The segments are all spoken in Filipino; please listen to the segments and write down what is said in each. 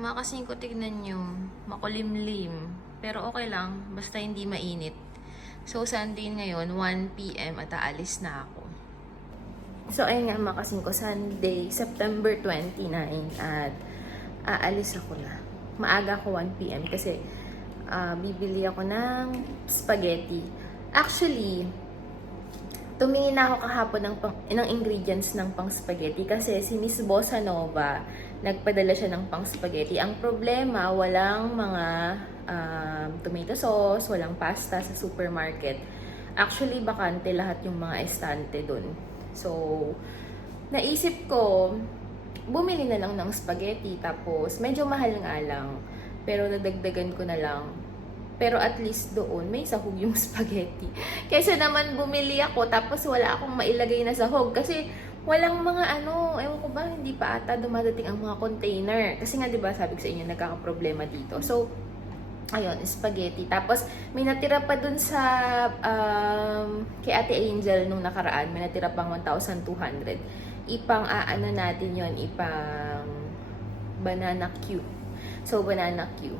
Mga kasingko, tignan nyo. Makulimlim. Pero okay lang. Basta hindi mainit. So, Sunday ngayon, 1 PM at aalis na ako. So, ayun nga mga kasingko. Sunday, September 29 at aalis ako na. Maaga ako 1 PM kasi bibili ako ng spaghetti. Actually, tumingin na ako kahapon ng ingredients ng pang spaghetti kasi si Miss Bossa Nova, nagpadala siya ng pang spaghetti. Ang problema, walang mga tomato sauce, walang pasta sa supermarket. Actually, bakante lahat yung mga estante dun. So, naisip ko, bumili na lang ng spaghetti. Tapos, medyo mahal nga lang. Pero nadagdagan ko na lang. Pero at least doon, may sahog yung spaghetti. Kaysa naman bumili ako, tapos wala akong mailagay na sahog. Kasi walang mga ewan ko ba, hindi pa ata dumadating ang mga container. Kasi nga, di ba, sabi ko sa inyo, nagkakaproblema dito. So, ayun, spaghetti. Tapos, may natira pa dun sa, kay Ate Angel nung nakaraan, may natira pang 1,200. Ipang natin yon, ipang banana Q. So, banana Q.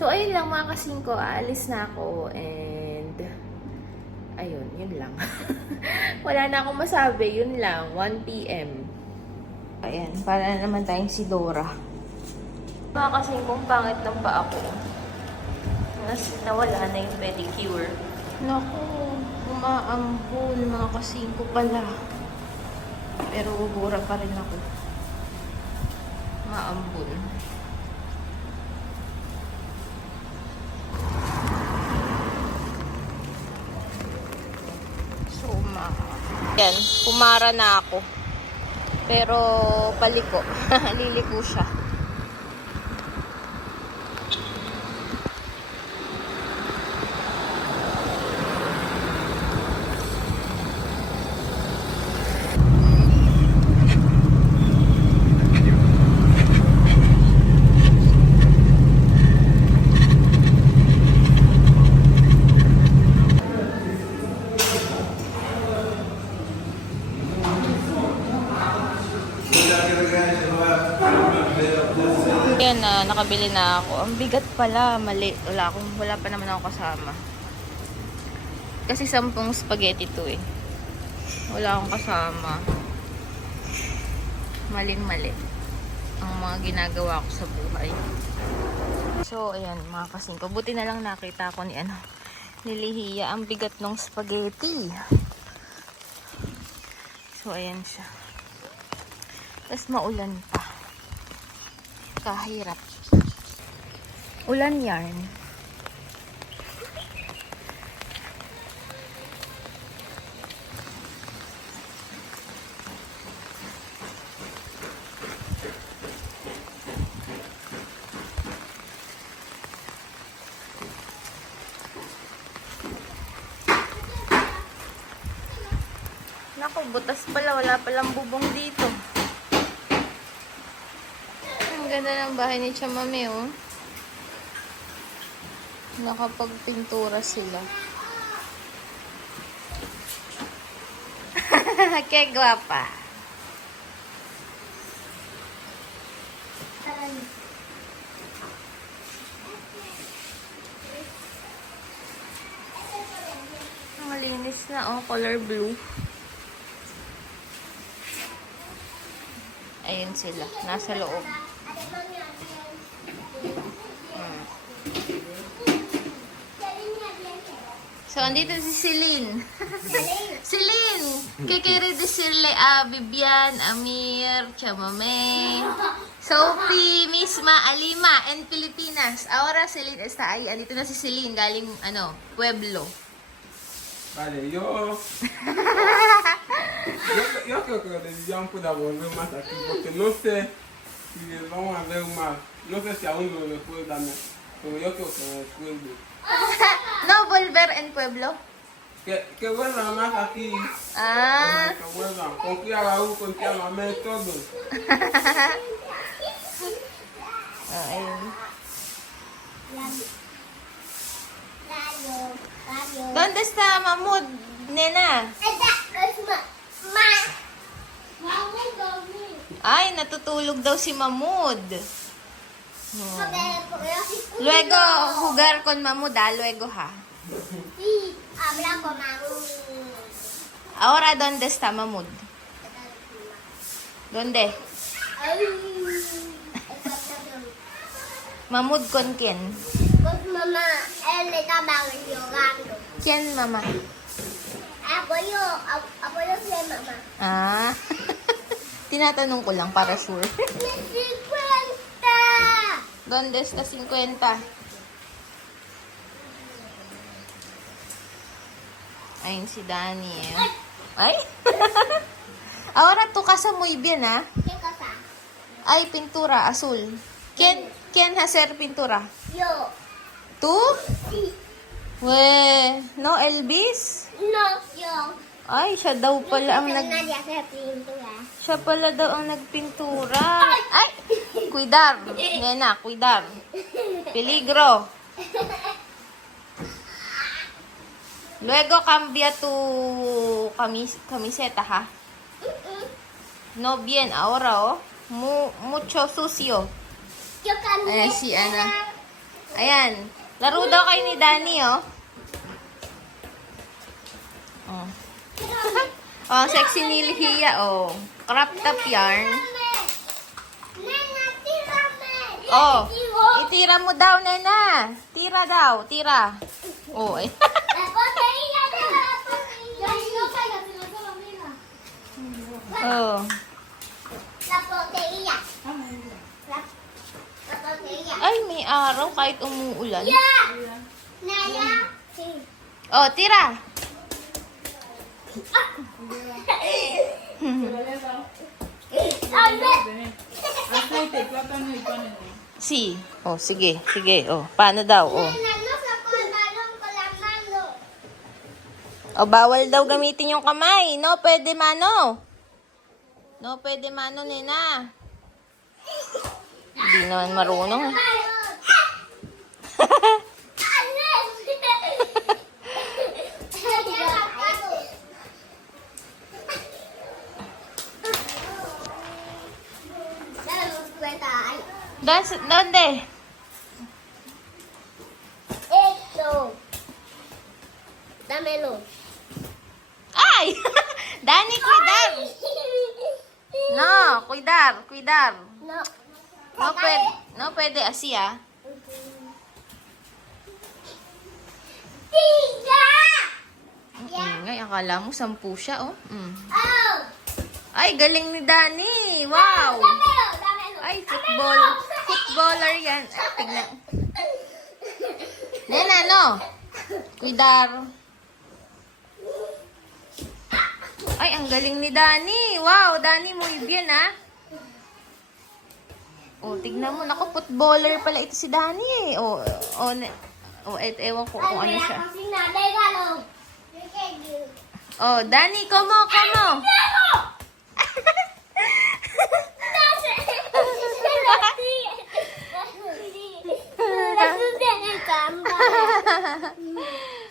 So, ayun lang mga kasingko, aalis na ako and ayun, yun lang. Wala na akong masabi, yun lang, 1 PM. Ayan, para na naman tayong si Dora. Mga kasingkong pangit ng paa ko. Nawala na yung pedicure. Naku, umaambon mga kasingko pala. Pero gugura pa rin ako. Maambon. Yan, pumara na ako. Pero paliko. Liliko siya. Yan na, nakabili na ako. Ang bigat pala, mali. Wala pa naman ako kasama. Kasi 10 spaghetti to eh. Wala akong kasama. Maling-mali ang mga ginagawa ko sa buhay. So, ayan mga kasingko. Buti na lang nakita ko ni Lihiya. Ang bigat ng spaghetti. So, ayan siya. Tapos maulan pa. Kahirap. Ulan yarn. Naku, butas pala. Wala palang bubong dito. Ang ganda ng bahay ni Chamame, oh. Nakapagpintura sila. Kaya guwapa. Malinis na, oh. Color blue. Ayun sila. Nasa loob. So, andito si Celine. Celine! Kikiri de Sirle, Bibian, Amir, Chamame, Sophie, Misma, Alima, and Pilipinas. Ahora Celine está ahí. Andito na si Celine, galing, Pueblo. Vale, yo creo que deberían poder volver más aquí, porque no sé si les vamos a ver más. No sé si aún lo recuerdan, pero yo creo que me recuerdo. No, volver en Pueblo. Que vuelvan más aquí. Que vuelvan. Con tía Raúl, con tía Mamé, todos. Ayun. ¿Dónde está Mahmoud, nena? Ay, natutulog daw si Mahmoud. Luego, jugar con mamud, luego ha. Sí, habla con Mamud. Ahora, ¿dónde está mamud? ¿Dónde? Mamud con quién? Con mamá, él estaba jugando. ¿Quién, mamá? Apoyo si mamá. Ah. Tinatanong ko lang para sure. ¡50! ¿Dónde está 50? Ayun si Daniel. Ay! Ahora tu casa muy bien, ah. ¿Qué cosa? Ay, pintura azul. ¿Quién hacer pintura? Yo. ¿Tú? Sí. We, no, Elvis? No, yo. Ay, siya daw pala ang Nadie hace pintura. Siya pala daw ang nagpintura. Ay! Cuidar. Nena, cuidar. Peligro. Luego cambia tu camiseta, ha? No bien, ahora, oh. Mucho sucio. Yo cambié. Ayan si Ana. Ayan. Laro daw kayo ni Danny, oh. Oh. Oh, sexy ni Lihiya, oh. Crop top yarn. Nena, tírame. Oh, itira mo daw, Nena. Tira daw, tira. Oh, eh. La botella de la botella. No caigas, si no se lo mira. Oh. La botella. La botella. Ay, may araw kahit umuulan. Ya. Naya. Sí. Oh, tira. Aceite, plátano y pan. Si. Oh, sige, sige. Oh, paano daw? Oh. Nena, no sacó el balón con la mano. Oh, bawal daw gamitin yung kamay. No, pwede mano. No, pwede mano, Nena. Hindi naman marunong. ¿Dónde? Esto. Dámelo. ¡Ay! Dani, cuidar. No, cuidar, cuidar. No. No pwede así, ah. ¡Tiga! Ingay, akala mo 10 siya, oh. Mm. Oh. Ay, galing ni Dani. Wow. Dámelo, dámelo. Ay, footballer yan. Ay, tignan. Nena, no. Cuidar. Ay, ang galing ni Dani. Wow, Dani, muy bien, ah. Oh, tignan mo. Naku, footballer pala ito si Dani, eh. Ewan ko kung ano siya. Cocina, regalo. Oh, Dani, como?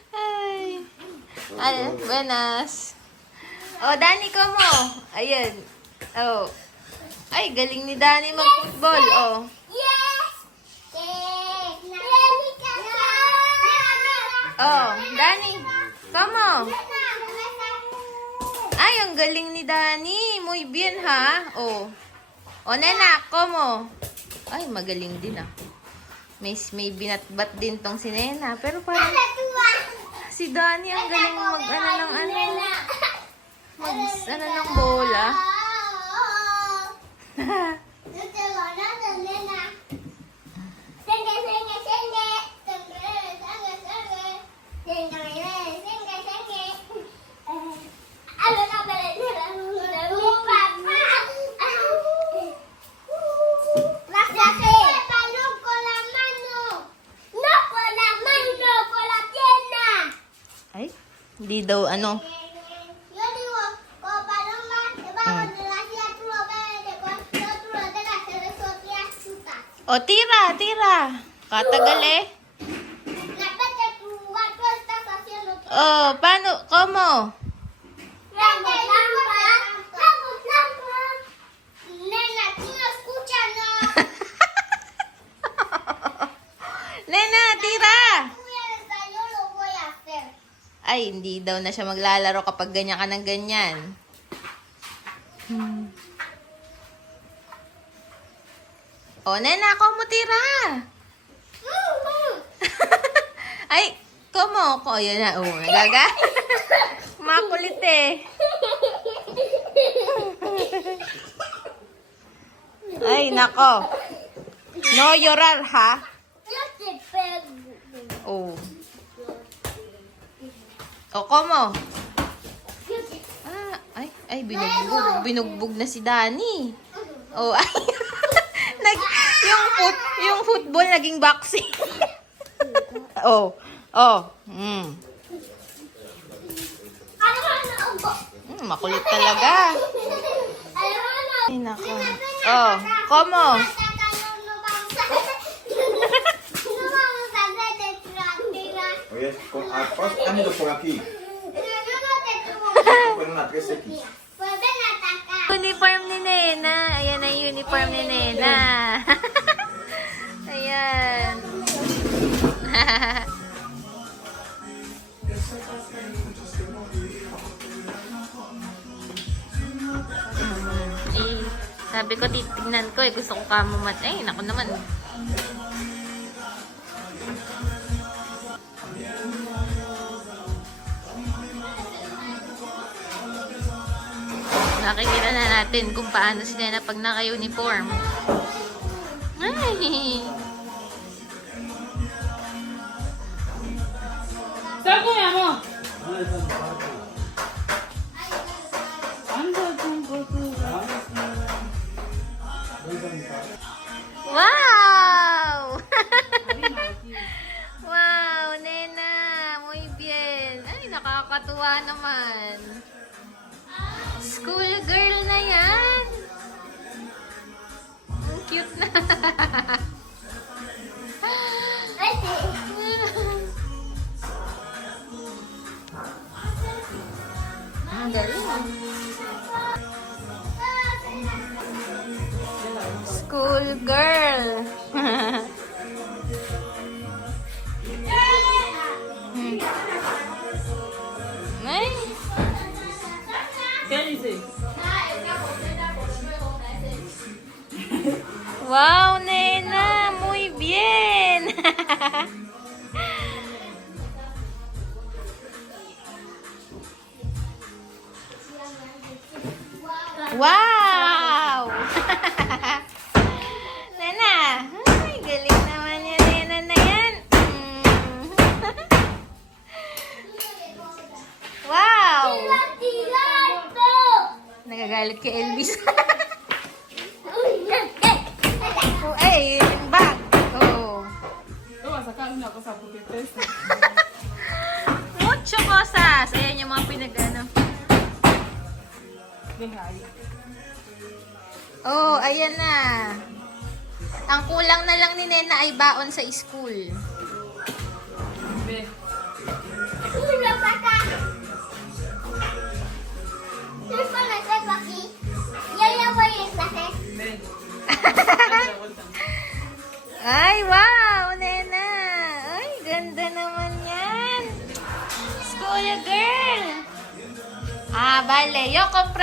Ay. Ano, buenas. Oh, Dani, como? Ayun. Oh. Ay, galing ni Dani mag-football, oh. Yes! Oh, Dani, como? Ay, ang galing ni Dani. Muy bien, ha? Oh. O, Nena, como? Ay, magaling din, ah. May binatbat din tong si Nena. Pero parang si Dani ang galing ng bola. Ay, hindi daw ano. Yo digo, como paloma, te va a poner así a tu de otro de la cereza chuta. O, tira. Katagal eh. La pete tu gato estás haciendo. Oh, paano? Como? Vamos, Nena, tú no escuchas, no. tira! Kuya, sa'yo, lo voy a hacer. Ay, hindi daw na siya maglalaro kapag ganyan ka ng ganyan. O, nena, ako mo tira. Ay, komo ko. Ayan na, nagaga. Makulit eh. Ay, nako. No llorar, ha? Yo te pego. Oh. O, komo. Ay, binugbog. Binugbog na si Danny. Oh, ay. yung football naging boxing. Oh. Makulit talaga. Ay, nako. Oh, komo. No vamos a hacer de tira. Oye, han ido por aquí. Yo no te tuvo. Con una 3X. Pues ven a atacar. Uniform ni Nena. Ayan ang uniform ni Nena. Ayan. Sabi ko, titignan ko eh. Gusto ko kamumat. Ay, naku naman. Nakikita na natin kung paano sila na pag naka-uniform. Ay! Saan ko yan mo? Ando itong kultura. Wow! Wow, Nena! Muy bien! Ay, nakakatuwa naman. School girl na yan! Ang cute na! Ay, sí. Ang galing. School girl! Ay! ¿Qué dice? Wow, Nena! Muy bien! Wow! Nena! Ay, galing naman yan, Nena na yan. Wow! ¡Gato! Nagagalit kay Elvis. Uy, Oh, ay, yung bag. Oh. Yo voy a sacar una cosa porque pesa. Mucho cosas. Ayan yung mga pinag-ano. Deja ahí. Oh, ayan na. Ang kulang na lang ni Nena ay baon sa school. Ve. uy, lo saca. Tú pones eso aquí. Yo ya voy a hacer. Ve. Dale la vuelta. Ay, wow, Nena. Ay, ganda naman yan. School girl. Vale. Ya, papi,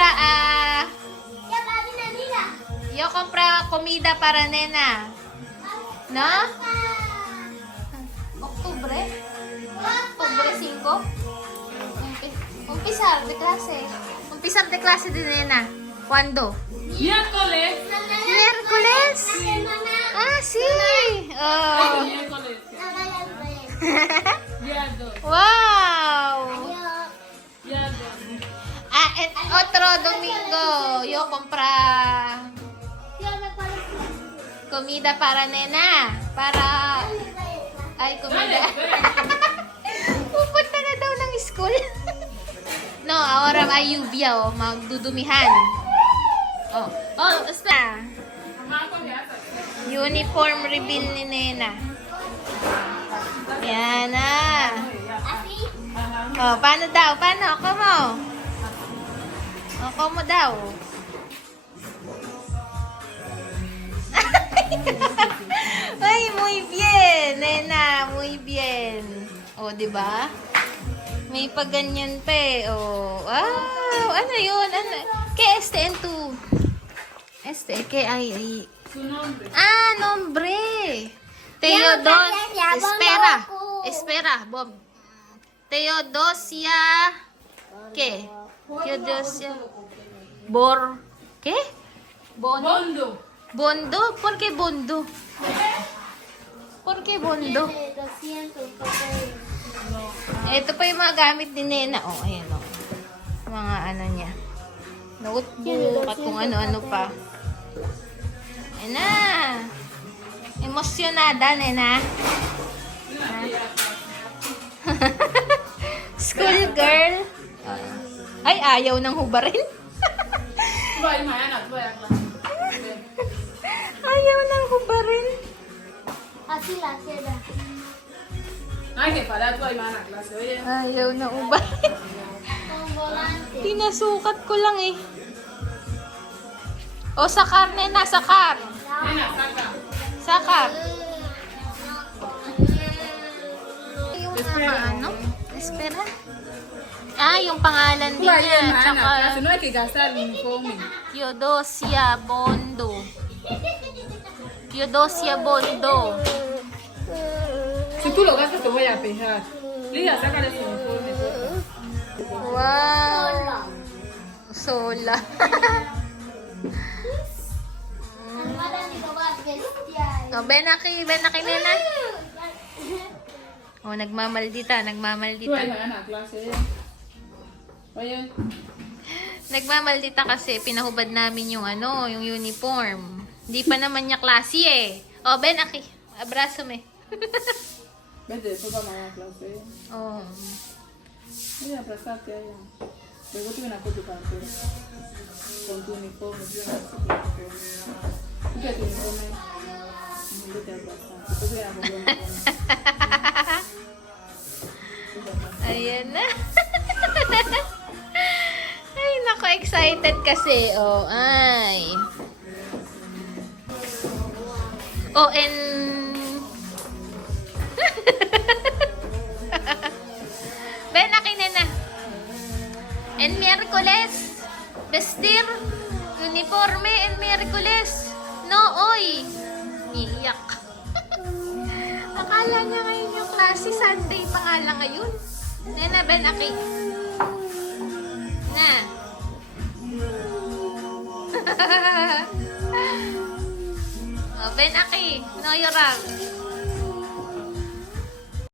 mira. Yo compra comida para Nena. No? Oktubre? Oktubre 5? Umpisar de clase. Umpisar de clase de Nena. ¿Cuándo? Miércoles. Miércoles. Mamá. Ah, sí. Oh. Miércoles. Mamá, la voy. Día 2. Wow. Adiós. Día 2. And otro domingo, yo compra Yo me puedo. comida para Nena. Para... Ay, Dale, comida. ve. Pupunta na daw ng school. No, ahora may lluvia, oh. Magdudumihan. Oh, espera. Mamá, coge hasta. Uniform reveal ni Nena. Yan na. Así. Oh, paano daw? Paano? Ako mo. Ako mo daw. Ay, muy bien, Nena. Muy O, di ba? May pagganyan pa eh. O, wow! Ano yun? Ano? Kay STN2. Kay Su nombre. Ah, nombre. Espera. Espera, Bob. Teodosia. ¿Qué? Teodosia. ¿Qué? Bondo. Bondo? ¿Por qué Bondo? ¿Por qué Bondo? 200 papel. Ito pa yung mga gamit ni Nena. Oh, ayan oh. Mga ano niya. Notebook at kung ano-ano pa. Ayan na. Emosyonada, Nena. School girl. Ay, ayaw ng hubarin. Tú vas a ir mañana, tú vas a clase. Ayaw ng hubarin. Así la queda. Hay que parar, tú vas a ir mañana a clase, oye. Ayaw ng hubarin. Con volante. Pinasukat ko lang eh. O, sakar, Nena, sakar. Nena, saca. Sakar. Yung mga ano? Espera. Ah, yung pangalan Tú din vas a ir niya. mañana a clase, Tsaka no hay que gastar el uniforme. Teodosia Bondo. Teodosia Bondo. Si tú lo gastas, te voy a pejar. Lidia, sácale su uniforme. Wow. Sola. Almada ni Baba bestial. O, ven aquí, Nena. O, nagmamaldita. Tú vas a ir mañana a clase, oye. Oye. Nagmamaldita kasi pinahubad namin yung yung uniform. Hindi pa naman niya klase eh. O, ven aquí. Abrazo me. Vete, después vamos a clase. Oh. Voy a abrazarte allá. Luego tuve una foto para ti. Con tu uniforme. ¿Tú qué tu uniforme? Vete a abrazar. Después voy a mover un uniforme. Ayan na. Ay, nako, excited kasi. Oh, ay. Oh, and... Ven, akin na. En miércoles, vestir, uniforme en miércoles. No, hoy. Iiyak. Akala niya ngayon yung klase, Sunday pa nga lang ngayon. Nena, Ben, aki. Na. Oh, Ben, aki. No, yorag.